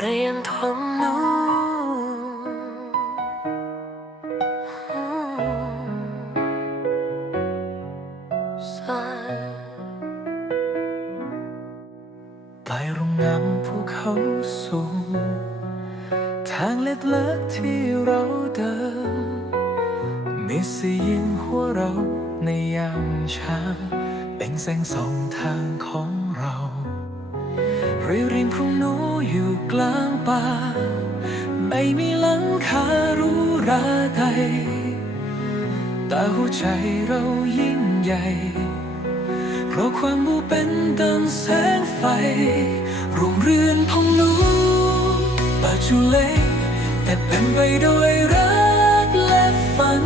เรียนทองนู้สายปลายโรงงานภูเขาสูง ทางเล็กๆที่เราเดิน มีเสียงหัวเราในยามเช้าเป็นแสงส่องทางของเรา เรียรินพรุ่งหนูอยู่กลางป่า ไม่มีหลังคารูหราใดแต่หัวใจเรายิ่งใหญ่ เพราะความมูเป็นดังแสงไฟโรงเรือนของหนูปัจจุเลแต่เป็นไปด้วยรักและฝัน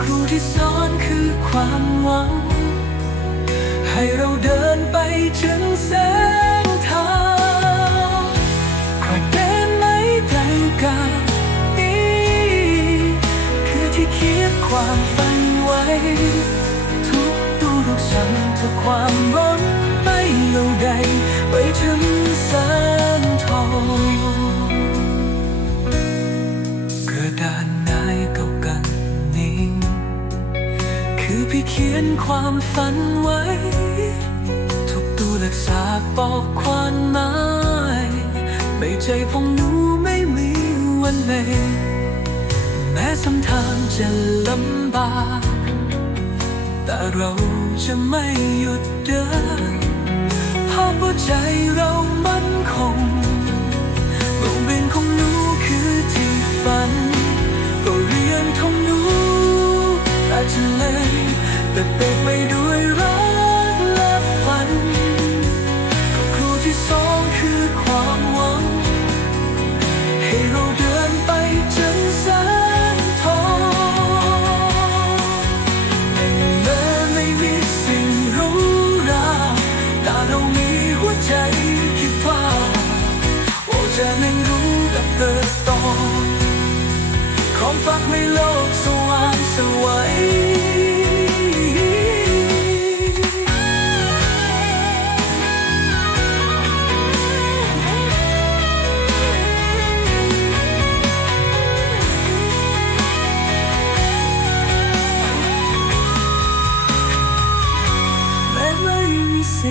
ครูที่สอนคือความหวัง ให้เราเดินไปถึงแสงทางใครเป็นไหมแต่กันนี้คือที่เขียนความฝันไว้ ทุกตัวลูกฉันถ้าความร้อนไม่เหลาใด ไปถึงแสนทอง เขียนความฝันไว้ ทุกตัวหลักษาบอกความหมายไม่ใจของหนูไม่มีวันไหนแม้สำทางจะลำบาก แต่เราจะไม่หยุดเดินภาพว่าใจเรามั่นคง แต่เต็มไปด้วยรักและฝันก็ครูที่สองคือความหวัง ให้เราเดินไปจนแสนทองแม้ไม่มีสิ่งรู้ราแต่เรามีหัวใจคิดว่าโอ้จะไม่งรู้กับเติบโตของฝักในโลกสว่า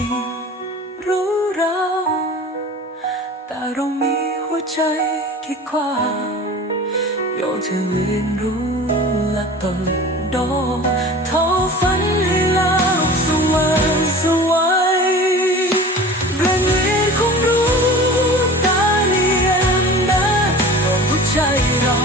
ิ่งรู้เราแต่เรามีหัวใจคิดว่าโยนที่เรียนรู้และตนโดท้อฝันให้ลาสว่างสวยเรื่นคงรู้ตาเนียนนะว่าหัวใจเรา